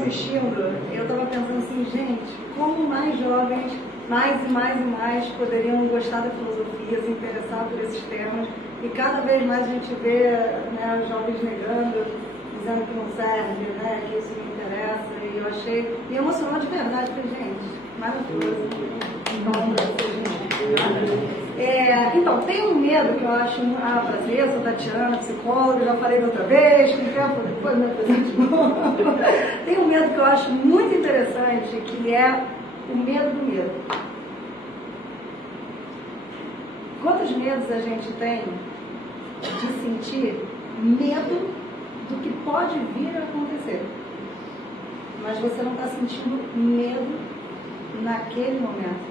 assistindo, eu estava pensando assim, gente, como mais jovens, mais e mais e mais poderiam gostar da filosofia, se interessar por esses temas, e cada vez mais a gente vê, né, os jovens negando, dizendo que não serve, né, que isso não interessa, e eu achei, me emocionou de verdade, falei, gente, maravilhoso. Então, tem um medo que eu acho, prazer, eu sou Tatiana, psicóloga, já falei da outra vez, depois me apresento de novo. Tem um medo que eu acho muito interessante, que é o medo do medo. Quantos medos a gente tem de sentir medo do que pode vir a acontecer? Mas você não está sentindo medo naquele momento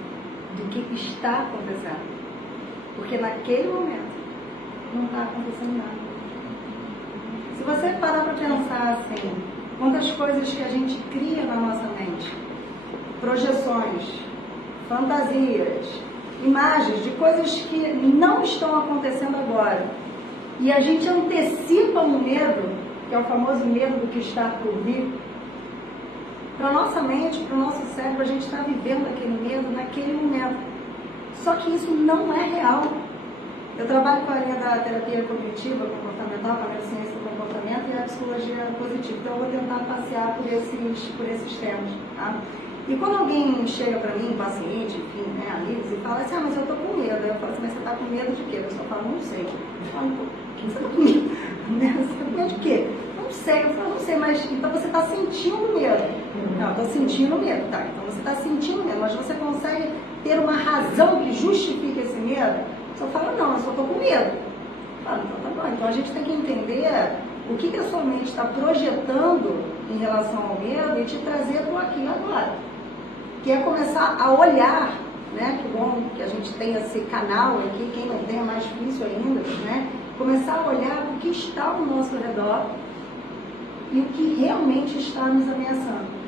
do que está acontecendo. Porque naquele momento não está acontecendo nada. Se você parar para pensar assim, quantas coisas que a gente cria na nossa mente, projeções, fantasias, imagens de coisas que não estão acontecendo agora, e a gente antecipa um medo, que é o famoso medo do que está por vir, para a nossa mente, para o nosso cérebro, a gente está vivendo aquele medo naquele momento. Só que isso não é real. Eu trabalho com a linha da terapia cognitiva, comportamental, a neurociência do comportamento e a psicologia positiva. Então eu vou tentar passear por esses temas. Tá? E quando alguém chega para mim, paciente, enfim, né, amigos, e fala assim, mas eu estou com medo. Eu falo assim, mas você está com medo de quê? A pessoa fala, não sei. Eu falo, o que você está com medo? Você está com medo de quê? Não sei. Eu falo, não sei, mas então você está sentindo medo. Não, estou sentindo medo. Tá, então você está sentindo medo, mas você consegue ter uma razão que justifique esse medo? Você fala, não, eu só estou com medo. Fala, então tá bom. Então a gente tem que entender o que a sua mente está projetando em relação ao medo e te trazer para o aqui e agora. Que é começar a olhar, né? Que bom que a gente tenha esse canal aqui, quem não tem é mais difícil ainda, né? Começar a olhar o que está ao nosso redor e o que realmente está nos ameaçando.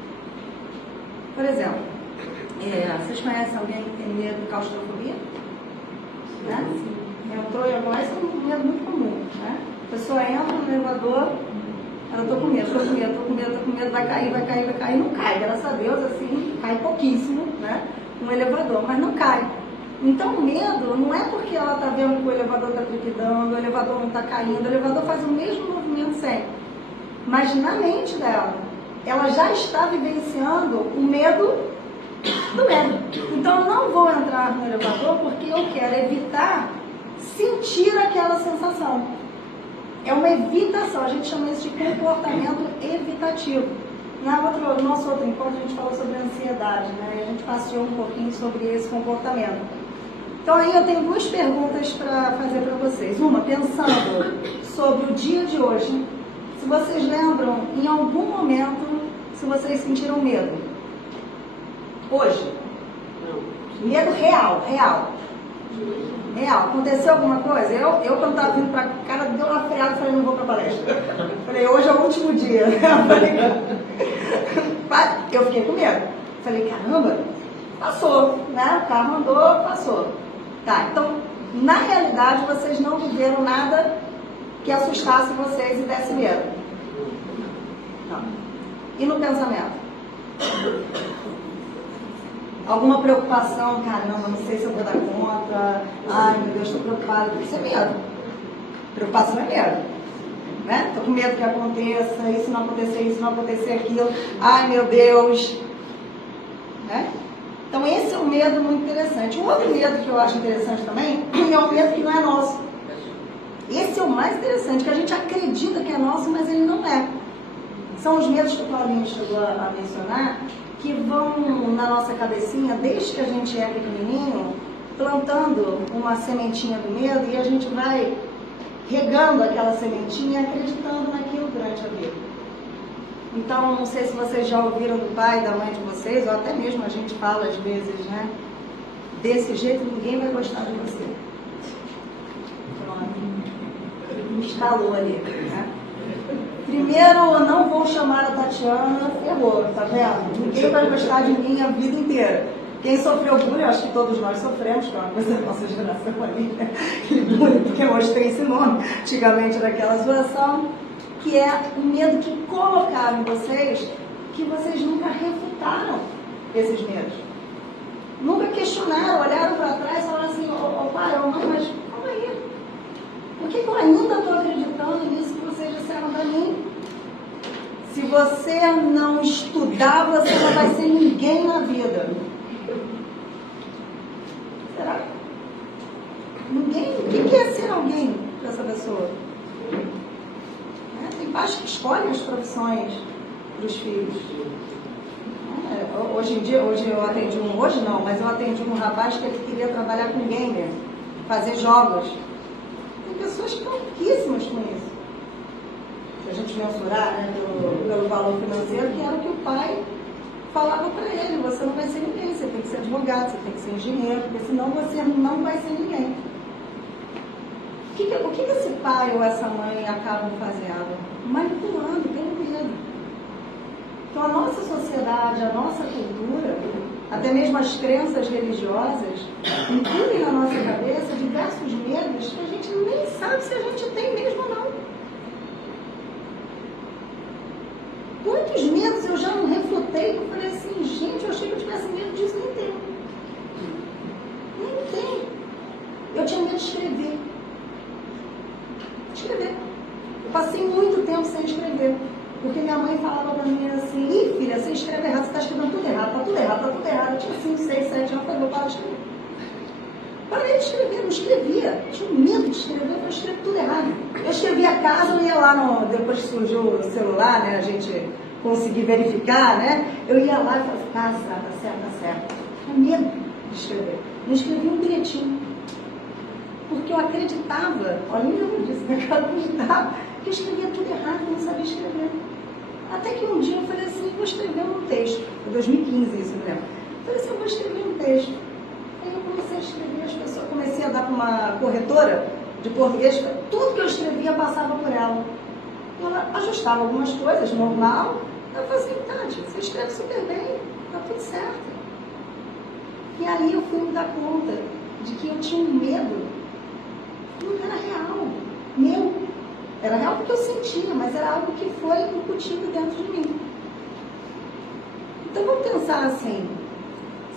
Por exemplo, vocês conhecem alguém que tem medo de claustrofobia? Né? Entrou e agora, isso é um medo muito comum. Né? A pessoa entra no elevador, ela estou com medo, vai cair, não cai, graças a Deus, assim, cai pouquíssimo, né? No elevador, mas não cai. Então o medo não é porque ela está vendo que o elevador está trepidando, o elevador não está caindo, o elevador faz o mesmo movimento sempre. Mas na mente dela, ela já está vivenciando o medo do medo. Então eu não vou entrar no elevador porque eu quero evitar sentir aquela sensação. É uma evitação, a gente chama isso de comportamento evitativo. No nosso outro encontro a gente falou sobre ansiedade, né? E a gente passeou um pouquinho sobre esse comportamento. Então aí eu tenho duas perguntas para fazer para vocês. Uma, pensando sobre o dia de hoje, se vocês lembram em algum momento se vocês sentiram medo. Hoje. Medo real. Aconteceu alguma coisa? Eu quando estava vindo para cá, cara, deu uma freada e falei, não vou para a palestra. Falei, hoje é o último dia. Eu fiquei com medo. Falei, caramba, passou, né? O carro andou, passou. Tá, então, na realidade, vocês não viveram nada que assustasse vocês e desse medo. Não. E no pensamento? Alguma preocupação, caramba, não sei se eu vou dar conta, ai meu Deus, estou preocupada, isso é medo. Preocupação é medo, né? Estou com medo que aconteça, isso não acontecer aquilo, ai meu Deus, né? Então esse é um medo muito interessante. Um outro medo que eu acho interessante também é um medo que não é nosso. Esse é o mais interessante, que a gente acredita que é nosso, mas ele não é. São os medos que o Paulinho chegou a mencionar, que vão na nossa cabecinha, desde que a gente é pequenininho, plantando uma sementinha do medo e a gente vai regando aquela sementinha, acreditando naquilo durante a vida. Então, não sei se vocês já ouviram do pai e da mãe de vocês, ou até mesmo a gente fala às vezes, né? Desse jeito ninguém vai gostar de você. Pronto. Instalou ali, né? Primeiro, eu não vou chamar a Tatiana, ferrou, tá vendo? Ninguém vai gostar de mim a vida inteira. Quem sofreu bullying, acho que todos nós sofremos, que é uma coisa da nossa geração ali, né? Aquele bullying, porque hoje tem esse nome, antigamente era aquela zoação, que é o medo que colocaram em vocês, que esses medos? Nunca questionaram, olharam para trás e falaram assim, ô pai, ô mãe, mas calma aí. Por que eu ainda estou acreditando nisso que vocês disseram para mim? Se você não estudar, você não vai ser ninguém na vida. Será? Ninguém? O que é ser alguém para essa pessoa? Tem pais que escolhem as profissões para os filhos. Hoje em dia, hoje eu atendi hoje não, mas eu atendi um rapaz que ele queria trabalhar com gamer, fazer jogos. Tem pessoas que estão riquíssimas com isso. Se a gente mensurar, né, pelo valor financeiro, que era o que o pai falava para ele, você não vai ser ninguém, você tem que ser advogado, você tem que ser engenheiro, porque senão você não vai ser ninguém. O que esse pai ou essa mãe acabam fazendo? Manipulando, tendo medo. Então a nossa sociedade, a nossa cultura, até mesmo as crenças religiosas, incluem na nossa cabeça diversos medos que a gente nem sabe se a gente tem mesmo ou não. Quantos medos eu já não refutei, eu falei assim, gente, eu achei que eu tivesse medo disso, nem tenho. Nem tenho. Eu tinha medo de escrever. Eu passei muito tempo sem escrever. Porque minha mãe falava pra mim assim, ih filha, você escreve errado, você está escrevendo tudo errado, tá tudo errado. Eu tinha 5, 6, 7 anos, eu falei, eu paro de escrever. Parei de escrever, não escrevia. Eu tinha medo de escrever, eu escrevi tudo errado. Eu escrevia a casa, eu ia lá, depois que surgiu o celular, né, a gente conseguir verificar, né, eu ia lá e falava, tá certo. Eu tinha medo de escrever. Não escrevia um bilhetinho. Porque eu acreditava, olha o que eu disse, eu acreditava que eu escrevia tudo errado, eu não sabia escrever. Até que um dia eu falei assim, vou escrever um texto. Foi 2015 isso, me lembro. Eu falei assim, eu vou escrever um texto. Aí eu comecei a escrever, as pessoas, comecei a dar para uma corretora de português, tudo que eu escrevia passava por ela. E ela ajustava algumas coisas, normal. Eu falei assim, Tati, você escreve super bem, tá tudo certo. E aí eu fui me dar conta de que eu tinha um medo. Não era real, meu. Era real porque eu sentia, mas era algo que foi incutido dentro de mim. Então vamos pensar assim,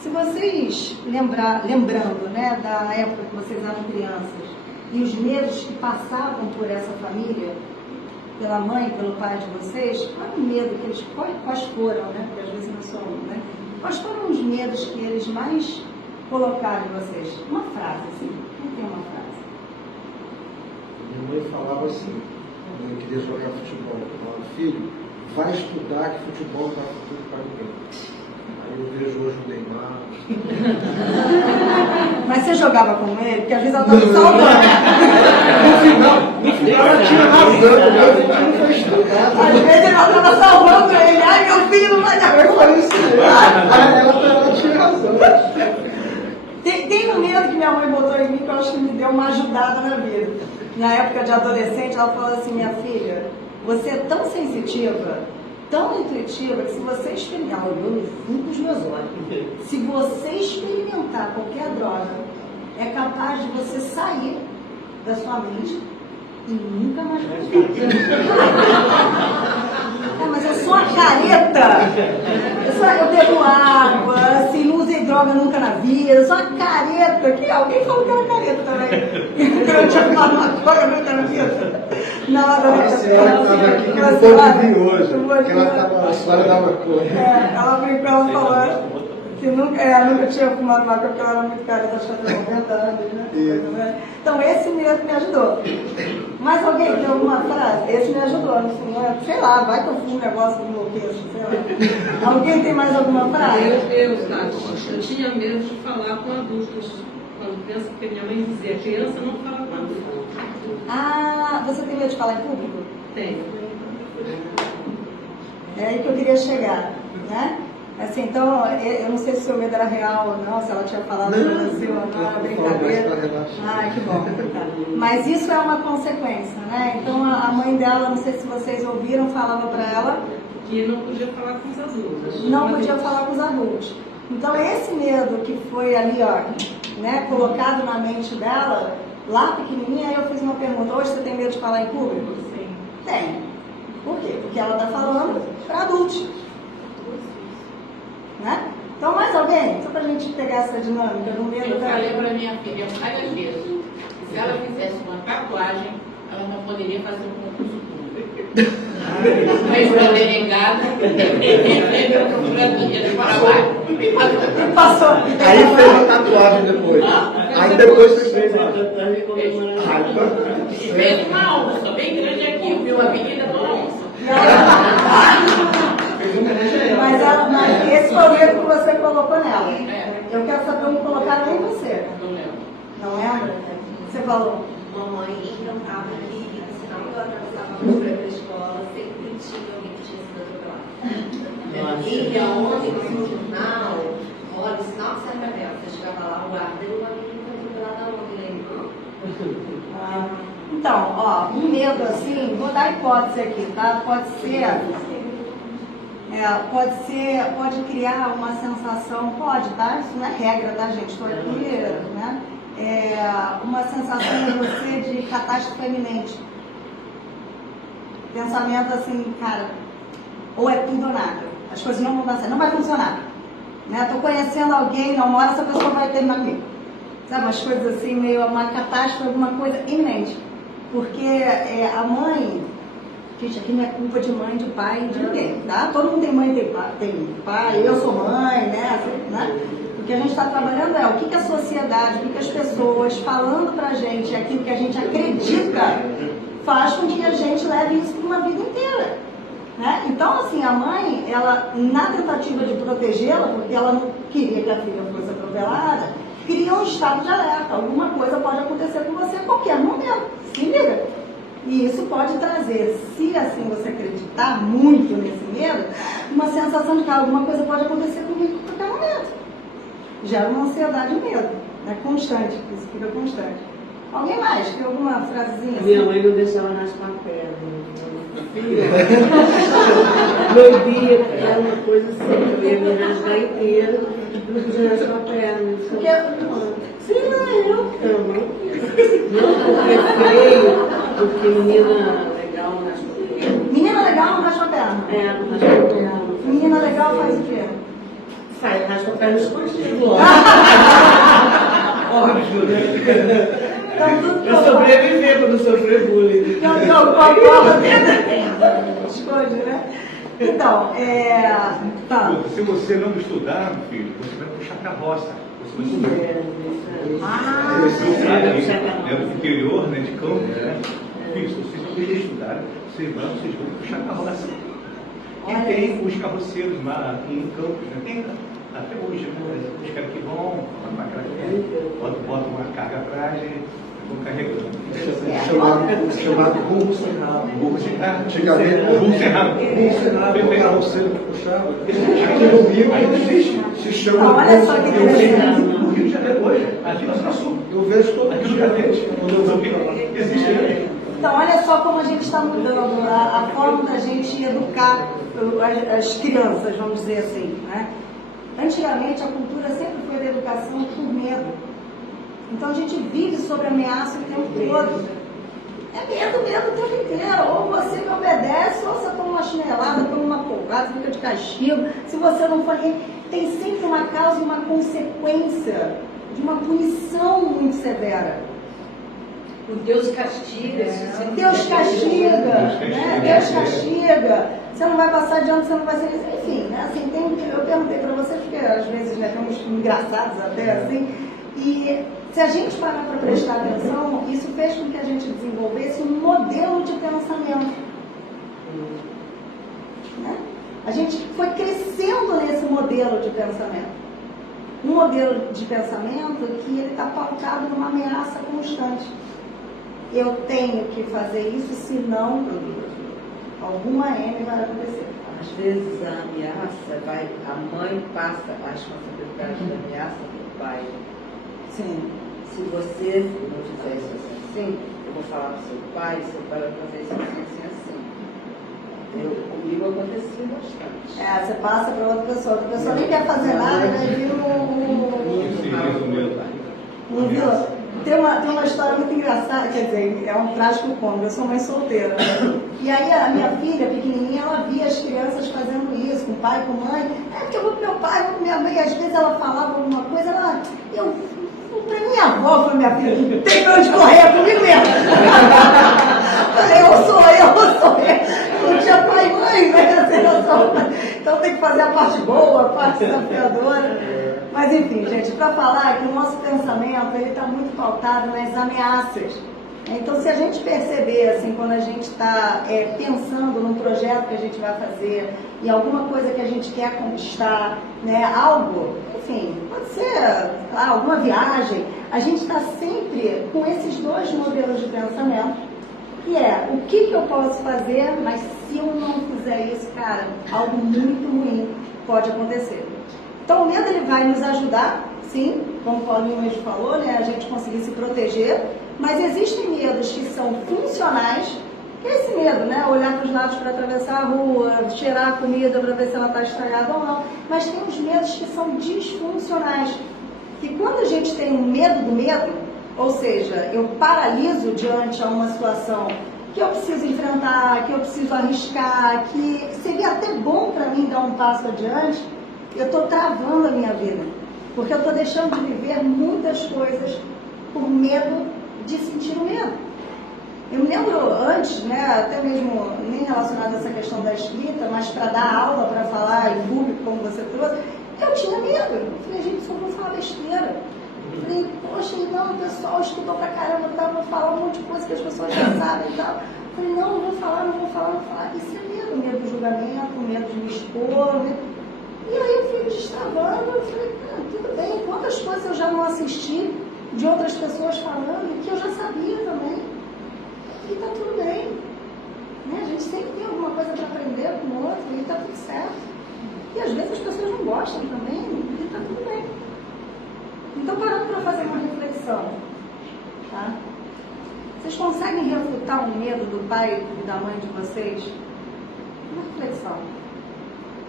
se vocês lembrando, né, da época que vocês eram crianças, e os medos que passavam por essa família, pela mãe, pelo pai de vocês, qual era o medo que eles, quais foram, né, porque às vezes não somos, né? Quais foram os medos que eles mais colocaram em vocês? Uma frase, assim, não tem uma frase. Minha mãe falava assim, quando eu queria jogar futebol, eu falava, filho, vai estudar que futebol não dá futuro para ninguém. Aí eu vejo hoje o Neymar. Mas você jogava com ele? Porque às vezes ela estava saudando. No final ela tinha razão, meu filho não foi estudar. Às vezes ela estava salvando ele. Ai, meu filho não vai dar. Eu falei isso. Ela tinha razão. Tem um medo que minha mãe botou em mim que eu acho que me deu uma ajudada na vida. Na época de adolescente, ela falou assim, minha filha, você é tão sensitiva, tão intuitiva, que se você experimentar, olhou no fundo dos meus olhos, se você experimentar qualquer droga, é capaz de você sair da sua mente e nunca mais voltar. Mas eu sou uma careta. Eu bebo água, assim, não usei droga nunca na vida, eu sou uma careta. Alguém falou que era careta também. Eu tinha fumado uma droga nunca na vida. Não, A senhora estava aqui no pouco de hoje, que ela estava a senhora dava cor. Ela brincou, ela falou que nunca tinha fumado maconha porque ela era muito careta, acho que ela tem 90 anos, né? Então esse mesmo me ajudou. Mais alguém tem alguma frase? Esse me ajudou, não sei lá, vai que eu fiz um negócio do meu queixo, sei lá. Alguém tem mais alguma frase? Eu tinha medo de falar com adultos. Quando criança, porque minha mãe dizia, criança não fala com adulto. Ah, você tem medo de falar em público? Tenho. É aí que eu queria chegar, né? Assim, então, eu não sei se o seu medo era real ou não, se ela tinha falado para você ou não, era brincadeira. Ai, que bom. Tá. Mas isso é uma consequência, né? Então, a mãe dela, não sei se vocês ouviram, falava para ela que não podia falar com os adultos. Não podia falar com os adultos. Então, esse medo que foi ali, ó, né, colocado na mente dela, lá pequenininha, aí eu fiz uma pergunta, hoje você tem medo de falar em público? Sim. Tem. Por quê? Porque ela está falando para adultos. Né? Então, também, só pra gente pegar essa dinâmica do medo Eu da... falei para minha filha várias vezes, que se ela fizesse uma tatuagem, ela não poderia fazer um concurso público. Mas para delegada, E passou. Aí fez a tatuagem depois. Aí depois você fez a fez uma onça bem grande aqui, viu? A Avenida Dona Onça. Mas esse foi o medo que você colocou nela. Eu quero saber como colocaram em você. Não lembra? Você falou. Mamãe encantava que, senão eu atravessava a rua para a escola, sempre tinha alguém que tinha sido atropelado. E ontem, no jornal, olha, o sinal de Santa Bela, você chegava lá, o guarda, e uma menina foi atropelada ontem, né? Então, ó, um medo assim, vou dar hipótese aqui, tá? Pode criar uma sensação, pode, tá? Isso não é regra, tá, gente? Estou aqui, né? Uma sensação em você de catástrofe iminente. Pensamento assim, cara, ou é tudo ou nada. As coisas não vão dar, não vai funcionar. Né? Tô conhecendo alguém, não mora, essa pessoa vai terminar comigo. Sabe, umas coisas assim, meio uma catástrofe, alguma coisa iminente. Porque a mãe, gente, aqui não é culpa de mãe, de pai, de ninguém, tá? Todo mundo tem mãe, tem pai, eu sou mãe, né? O que a gente está trabalhando é o que a sociedade, o que as pessoas falando pra gente, aquilo que a gente acredita, faz com que a gente leve isso por uma vida inteira. Né? Então, assim, a mãe, ela, na tentativa de protegê-la, porque ela não queria que a filha fosse atropelada, cria um estado de alerta. Alguma coisa pode acontecer com você a qualquer momento. Se liga. E isso pode trazer, se assim você acreditar muito nesse medo, uma sensação de que alguma coisa pode acontecer comigo a qualquer momento. Gera uma ansiedade e medo. Né? Constante. Isso fica constante. Alguém mais? Tem alguma frasezinha assim? Minha mãe não deixava raspar a perna. Proibia, era uma coisa assim, eu ia me rasgar inteira, não podia raspar a perna. Porque... Sim, não é eu. Não, porque é feio, porque menina legal não raspa a perna. Menina legal não raspa a perna. É, não raspa a perna. Menina legal faz o quê? Sai, raspa a perna escondido. Óbvio, né? Eu sobrevivi quando sofri bullying. Esconde, né? Então, tá. Se você não estudar, filho, você vai puxar carroça. Você vai estudar. É do interior, né, de campo, né? Filho, se vocês não estudarem, vocês vão puxar carroça. E tem os carroceiros lá em Campos, né? Tem até hoje, né? Os caras que vão, botam uma carga atrás e vão carregando. Chamado burro sem rabo. Burro sem rabo. Antigamente, Burro sem rabo. Burro sem rabo, o carroceiro que puxava. Aqui no Rio ainda existe. Se chama olha só que interessante. No Rio de Janeiro hoje, aqui na Zona Sul. Eu vejo todo aqui no Catete. Existe aí. Então, olha só como a gente está mudando a forma da gente educar as crianças, vamos dizer assim, né? Antigamente, a cultura sempre foi da educação por medo. Então, a gente vive sob ameaça o tempo todo. É medo o tempo inteiro. Ou você me obedece, ou você toma uma chinelada, toma uma porrada, fica de castigo. Se você não for... Tem sempre uma causa e uma consequência de uma punição muito severa. O Deus castiga. Deus castiga, né? Deus castiga. Você não vai passar de ano, você não vai ser... Enfim, né? Assim, eu perguntei para vocês, porque às vezes né, tem uns engraçados até, assim, e se a gente parar para prestar atenção, isso fez com que a gente desenvolvesse um modelo de pensamento. Né? A gente foi crescendo nesse modelo de pensamento. Um modelo de pensamento que ele está pautado numa ameaça constante. Eu tenho que fazer isso, senão alguma M vai acontecer. Às vezes a ameaça a mãe passa a responsabilidade da ameaça para o pai. Sim. Se você não fizer isso assim, eu vou falar para o seu pai vai fazer isso assim. Comigo acontecia bastante. Você passa para outra pessoa nem quer fazer nada, vai vir um vilão. Tem uma história muito engraçada, quer dizer, é um trágico cômico, eu sou mãe solteira. Né? E aí a minha filha, pequenininha, ela via as crianças fazendo isso, isso com o pai, com a mãe. É porque eu vou com meu pai, vou com minha mãe. E às vezes ela falava alguma coisa, pra minha avó, pra minha filha, tem pra onde correr comigo mesmo. Falei, eu sou eu. Não tinha pai e mãe, né? Então tem que fazer a parte boa, a parte desafiadora. Mas enfim, gente, para falar que o nosso pensamento está muito pautado nas ameaças. Então, se a gente perceber, assim, quando a gente está pensando num projeto que a gente vai fazer, em alguma coisa que a gente quer conquistar, né, algo, enfim, pode ser alguma viagem, a gente está sempre com esses dois modelos de pensamento, que é o que eu posso fazer, mas se eu não fizer isso, cara, algo muito ruim pode acontecer. Então, o medo ele vai nos ajudar, sim, como o Paulinho mesmo falou, né, a gente conseguir se proteger, mas existem medos que são funcionais, que é esse medo, né, olhar para os lados para atravessar a rua, cheirar a comida para ver se ela está estragada ou não, mas tem os medos que são disfuncionais, que quando a gente tem um medo do medo, ou seja, eu paraliso diante a uma situação que eu preciso enfrentar, que eu preciso arriscar, que seria até bom para mim dar um passo adiante, eu estou travando a minha vida, porque eu estou deixando de viver muitas coisas por medo de sentir o medo. Eu me lembro antes, né, até mesmo nem relacionado a essa questão da escrita, mas para dar aula, para falar em público, como você trouxe, eu tinha medo. Eu falei, gente, só vou falar besteira. Eu falei, poxa, não, o pessoal estudou pra caramba, tá? Vou falar um monte de coisa que as pessoas já sabem e tal. Eu falei, não vou falar. Isso é medo do julgamento, medo de me expor, né? E aí eu fui destravando, eu falei, tudo bem, quantas coisas eu já não assisti de outras pessoas falando que eu já sabia também. E tá tudo bem. Né? A gente sempre tem alguma coisa para aprender com o outro e tá tudo certo. E às vezes as pessoas não gostam também e tá tudo bem. Então, parando para fazer uma reflexão, tá? Vocês conseguem refutar o medo do pai e da mãe de vocês? Uma reflexão.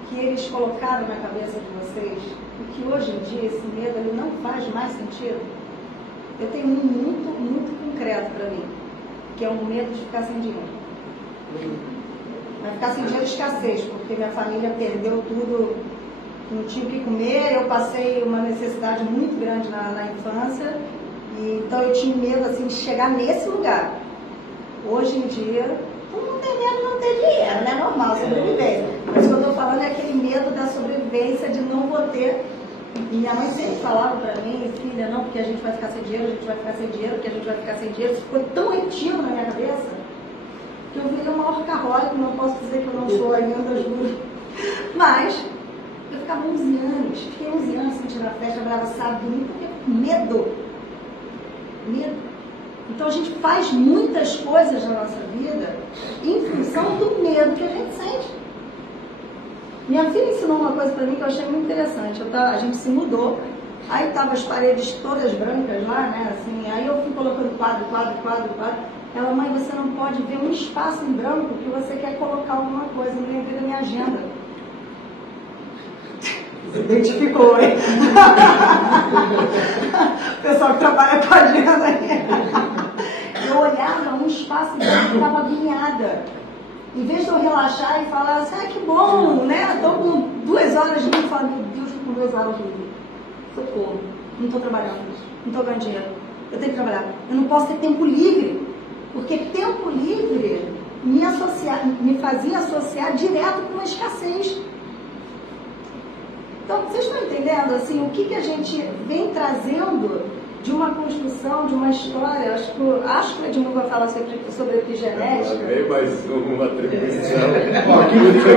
Que eles colocaram na cabeça de vocês e que hoje em dia esse medo ele não faz mais sentido. Eu tenho um muito concreto para mim, que é o medo de ficar sem dinheiro. Vai ficar sem dinheiro de escassez, porque minha família perdeu tudo, não tinha o que comer, eu passei uma necessidade muito grande na infância, e então eu tinha medo assim, de chegar nesse lugar. Hoje em dia, todo mundo tem medo de não ter dinheiro, né? Normal, sobrevivência. Mas o que eu estou falando é aquele medo da sobrevivência, de não vou ter. E minha mãe sempre falava para mim, filha, não, porque a gente vai ficar sem dinheiro, porque a gente vai ficar sem dinheiro. Isso ficou tão retido na minha cabeça, que eu virei uma orcaholic, não posso dizer que eu não sou ainda, juro. Mas eu ficava 11 anos, fiquei 11 anos sem tirar festa, abraçada, dormir, porque medo. Então a gente faz muitas coisas na nossa vida em função do medo que a gente sente. Minha filha ensinou uma coisa para mim que eu achei muito interessante. A gente se mudou, aí estavam as paredes todas brancas lá, né? Assim, aí eu fui colocando quadro. Ela, mãe, você não pode ver um espaço em branco que você quer colocar alguma coisa. Eu me lembrei da minha agenda. Se identificou, hein? O pessoal que trabalha com a agenda aí. Eu olhava um espaço em branco e ficava agoniada. Em vez de eu relaxar e falar assim, que bom, né? Estou com 2 horas de livre. Eu falo, meu Deus, estou com 2 horas de livre. Socorro, não estou trabalhando, não estou ganhando dinheiro. Eu tenho que trabalhar. Eu não posso ter tempo livre, porque tempo livre me fazia associar direto com uma escassez. Então, vocês estão entendendo assim, o que a gente vem trazendo de uma construção, de uma história? Acho que o Edmundo vai falar sobre epigenética. Vem mais uma atribuição.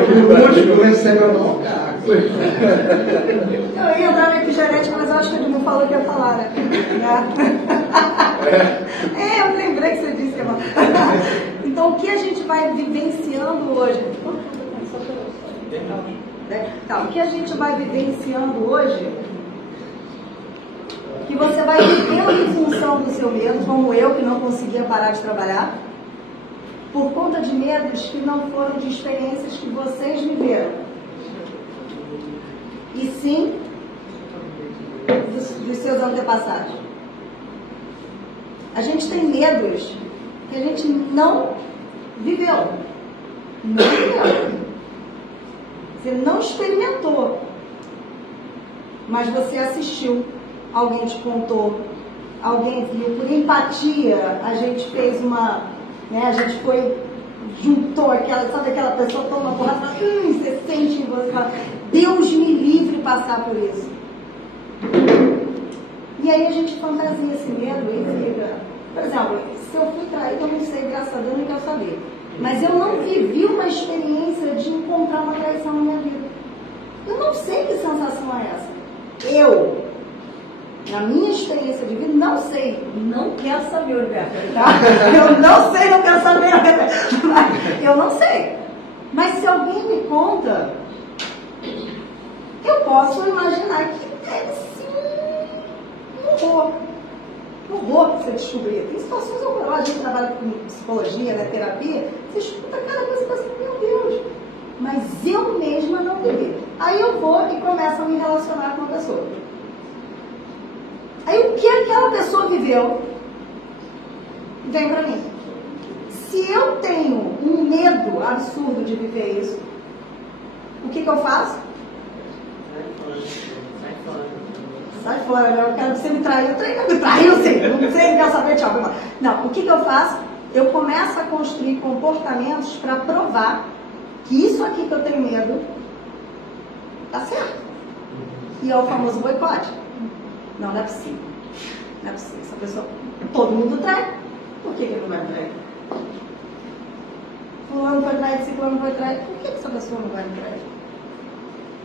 O último recebe o novo cargo. Eu ia entrar na epigenética, mas acho que o Edmundo falou que ia falar, né? Eu me lembrei que você disse que ia falar. Então, o que a gente vai vivenciando hoje? Tá, o que a gente vai vivenciando hoje, que você vai vivendo em função do seu medo, como eu, que não conseguia parar de trabalhar, por conta de medos que não foram de experiências que vocês viveram, e sim dos seus antepassados. A gente tem medos que a gente não viveu. Você não experimentou, mas você assistiu, alguém te contou, alguém viu, por empatia, a gente fez uma, né, a gente foi, juntou aquela, sabe aquela pessoa toma uma porrada, você sente em você, fala, Deus me livre passar por isso. E aí a gente fantasia esse medo e fica, por exemplo, se eu fui traída, eu não sei, graças a Deus, não quero saber. Mas eu não vivi uma experiência de encontrar uma traição na minha vida. Eu não sei que sensação é essa. Eu, na minha experiência de vida, não sei. Não quero saber, Roberto, tá? Eu não sei, não quero saber. Eu não sei. Mas se alguém me conta, eu posso imaginar que deve ser um horror você descobrir. Tem situações horrorosas, a gente trabalha com psicologia, né, terapia, você escuta cada coisa e pensa, meu Deus, mas eu mesma não vivi. Aí eu vou e começo a me relacionar com uma pessoa. Aí o que aquela pessoa viveu vem pra mim. Se eu tenho um medo absurdo de viver isso, o que eu faço? Sai fora, né? Eu quero que você me traiu. Me traiu sim, não sei, não quero saber, tchau. Não, o que eu faço? Eu começo a construir comportamentos para provar que isso aqui que eu tenho medo tá certo. E é o famoso boicote. Não é possível. Não é possível. Essa pessoa, todo mundo trai. Por que ele não vai me trair? Fulano foi traído, ciclano foi traído. Por que essa pessoa não vai me trair?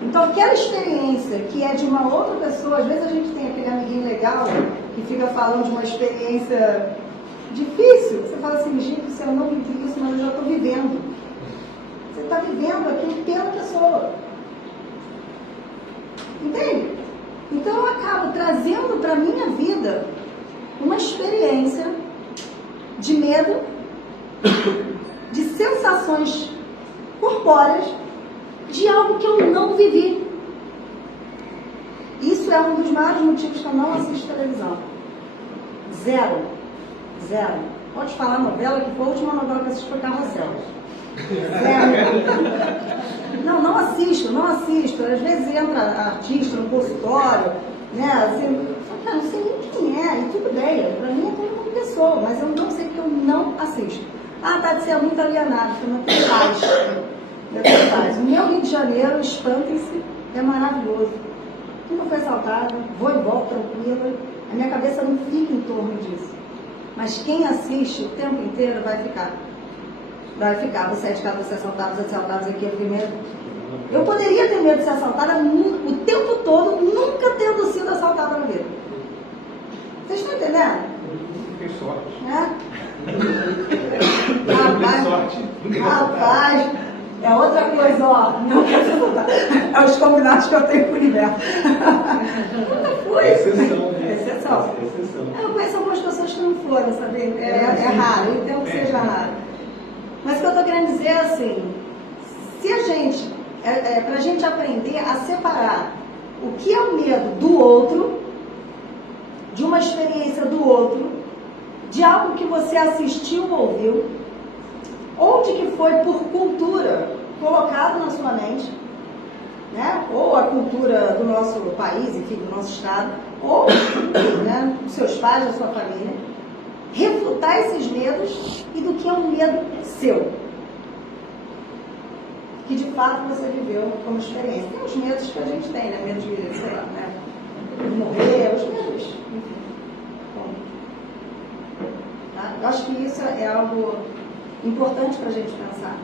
Então, aquela experiência que é de uma outra pessoa, às vezes a gente tem aquele amiguinho legal que fica falando de uma experiência difícil. Você fala assim, gente, eu não vivi isso, mas eu já estou vivendo. Você está vivendo aquilo pela pessoa. Entende? Então, eu acabo trazendo para a minha vida uma experiência de medo, de sensações corpóreas, de algo que eu não vivi. Isso é um dos maiores motivos que eu não assisto televisão. Zero. Pode falar novela, que foi a última novela que eu assisti foi Carrossel. Zero. Não assisto. Às vezes entra artista no consultório, né? Assim, eu não sei nem quem é, e tudo bem. Pra mim é todo mundo pessoa, mas eu não sei porque eu não assisto. Ah, tá de ser muito alienado, porque eu não tenho paz. O meu Rio de Janeiro, espantem-se, é maravilhoso. Nunca foi assaltada, vou e volto tranquila. A minha cabeça não fica em torno disso. Mas quem assiste o tempo inteiro vai ficar. Você é de casa, você é assaltado, você é assaltado, aqui é primeiro. Eu poderia ter medo de ser assaltada o tempo todo, nunca tendo sido assaltada na vida. Vocês estão entendendo? Tem sorte. Né? Rapaz, é outra coisa, ó. Não quero ser assaltada. É os combinados que eu tenho com o universo. Nunca fui. Exceção. Eu conheço algumas pessoas que não foram, sabe? É raro, eu entendo que seja raro. Mas o que eu estou querendo dizer é assim, se a gente, para a gente aprender a separar o que é o medo do outro, de uma experiência do outro, de algo que você assistiu ou ouviu, ou de que foi por cultura colocado na sua mente, né? Ou a cultura do nosso país, enfim, do nosso estado, ou, né, dos seus pais, da sua família, refutar esses medos e do que é um medo seu, que de fato você viveu como experiência. Tem os medos que a gente tem, né? Medo de, sei lá, né? De morrer, os medos, enfim. Bom, tá? Eu acho que isso é algo importante para a gente pensar.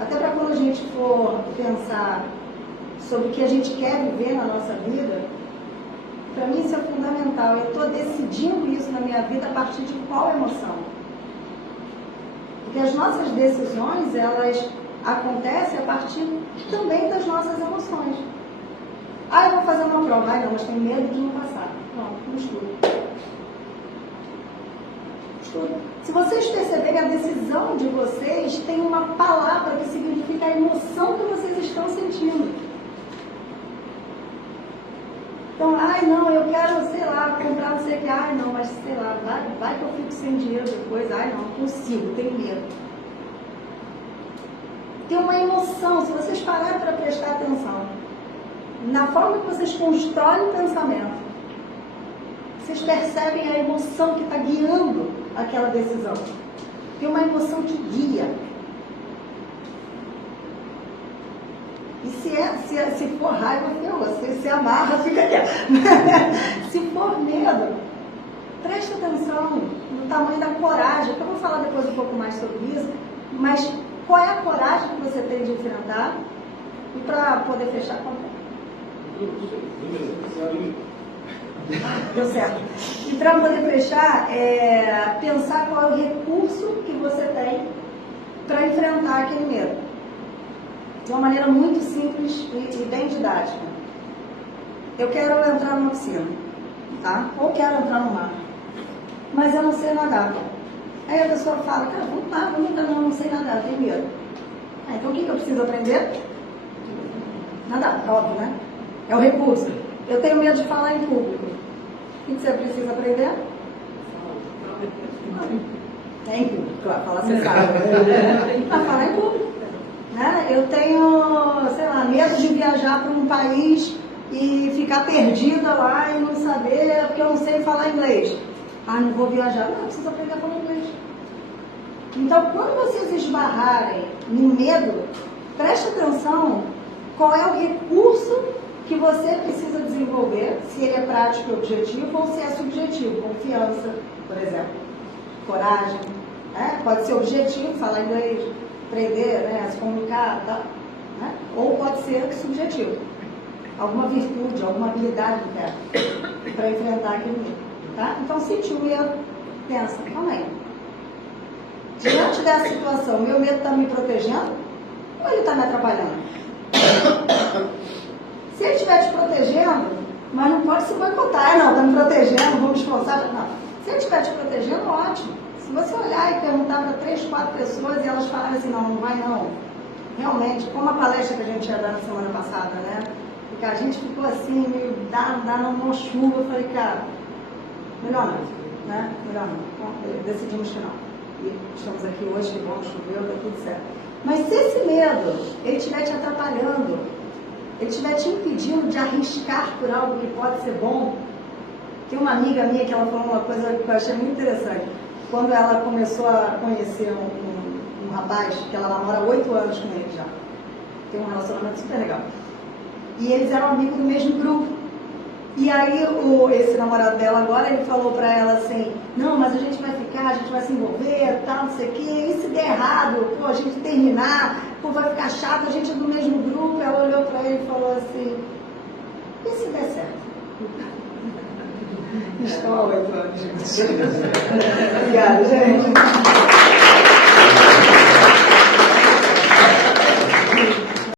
Até para quando a gente for pensar sobre o que a gente quer viver na nossa vida, para mim isso é fundamental. Eu estou decidindo isso na minha vida a partir de qual emoção? Porque as nossas decisões, elas acontecem a partir também das nossas emoções. Ah, eu vou fazer uma prova. Ah, não, mas tenho medo de não passar. Não estudo. Se vocês perceberem, a decisão de vocês tem uma palavra que significa a emoção que vocês estão sentindo. Então, ai não, eu quero, sei lá, comprar não sei o que, ai não, mas sei lá, vai que eu fico sem dinheiro depois, ai não consigo, tenho medo. tem uma emoção. Se vocês pararem para prestar atenção na forma que vocês constroem o pensamento, vocês percebem a emoção que está guiando aquela decisão. Tem uma emoção que guia. E se for raiva, se amarra, fica quieto. Se for medo, preste atenção no tamanho da coragem, que eu vou falar depois um pouco mais sobre isso, mas qual é a coragem que você tem de enfrentar e para poder fechar a conta? Deu certo. E para poder fechar, pensar qual é o recurso que você tem para enfrentar aquele medo. De uma maneira muito simples e bem didática. Eu quero entrar numa piscina, tá? Ou quero entrar no mar, mas eu não sei nadar. Aí a pessoa fala, cara, vamos lá, vamos entrar, não sei nadar, tenho medo. Então o que eu preciso aprender? Nadar, óbvio, né? É o recurso. Eu tenho medo de falar em público. O que você precisa aprender? É em público, claro, falar você sabe. Mas falar em público. Né? Eu tenho, sei lá, medo de viajar para um país e ficar perdida lá e não saber, porque eu não sei falar inglês. Ah, não vou viajar. Não, eu preciso aprender a falar inglês. Então, quando vocês esbarrarem no medo, preste atenção qual é o recurso que você precisa desenvolver, se ele é prático e objetivo ou se é subjetivo. Confiança, por exemplo. Coragem. Pode ser objetivo, falar inglês, aprender, né, se comunicar, tá? Né? Ou pode ser subjetivo. Alguma virtude, alguma habilidade interna para enfrentar aquele medo. Tá? Então, sentiu o medo, pensa, calma aí. Diante dessa situação, meu medo está me protegendo ou ele está me atrapalhando? Se ele estiver te protegendo, mas não pode se boicotar, não, está me protegendo, vou me esforçar. Não. Se ele estiver te protegendo, ótimo. Se você olhar e perguntar para 3, 4 pessoas e elas falarem assim, não vai não. Realmente, como a palestra que a gente ia dar na semana passada, né? Porque a gente ficou assim, meio dá uma chuva, eu falei, cara, melhor não, né? Melhor não. Decidimos que não. E estamos aqui hoje, que bom, choveu, tá tudo certo. Mas se esse medo, ele estiver te atrapalhando, ele estiver te impedindo de arriscar por algo que pode ser bom, tem uma amiga minha que ela falou uma coisa que eu achei muito interessante. Quando ela começou a conhecer um rapaz, que ela namora 8 anos com ele já, tem um relacionamento super legal. E eles eram amigos do mesmo grupo. E aí esse namorado dela agora, ele falou pra ela assim, não, mas a gente vai ficar, a gente vai se envolver, tal, não sei o quê, e se der errado, pô, a gente terminar, pô, vai ficar chato, a gente é do mesmo grupo. Ela olhou pra ele e falou assim, e se der certo? Estou há 8 anos. Obrigada, gente.